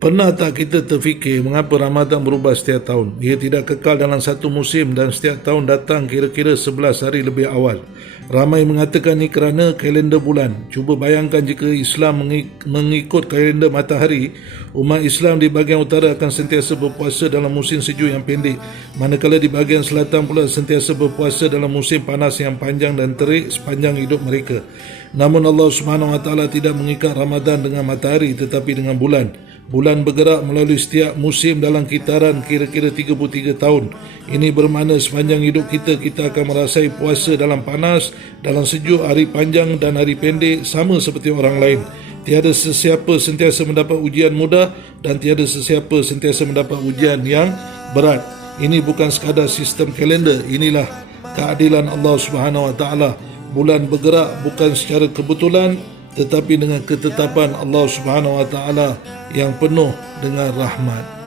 Pernah tak kita terfikir mengapa Ramadan berubah setiap tahun? Ia tidak kekal dalam satu musim dan setiap tahun datang kira-kira 11 hari lebih awal. Ramai mengatakan ini kerana kalender bulan. Cuba bayangkan jika Islam mengikut kalender matahari, umat Islam di bahagian utara akan sentiasa berpuasa dalam musim sejuk yang pendek, manakala di bahagian selatan pula sentiasa berpuasa dalam musim panas yang panjang dan terik sepanjang hidup mereka. Namun Allah Subhanahu Wa Taala tidak mengikat Ramadan dengan matahari tetapi dengan bulan. Bulan bergerak melalui setiap musim dalam kitaran kira-kira 33 tahun. Ini bermakna sepanjang hidup kita akan merasai puasa dalam panas, dalam sejuk, hari panjang dan hari pendek sama seperti orang lain. Tiada sesiapa sentiasa mendapat ujian mudah dan tiada sesiapa sentiasa mendapat ujian yang berat. Ini bukan sekadar sistem kalender, inilah keadilan Allah Subhanahu Wa Taala. Bulan bergerak bukan secara kebetulan tetapi dengan ketetapan Allah Subhanahu Wa Taala yang penuh dengan rahmat.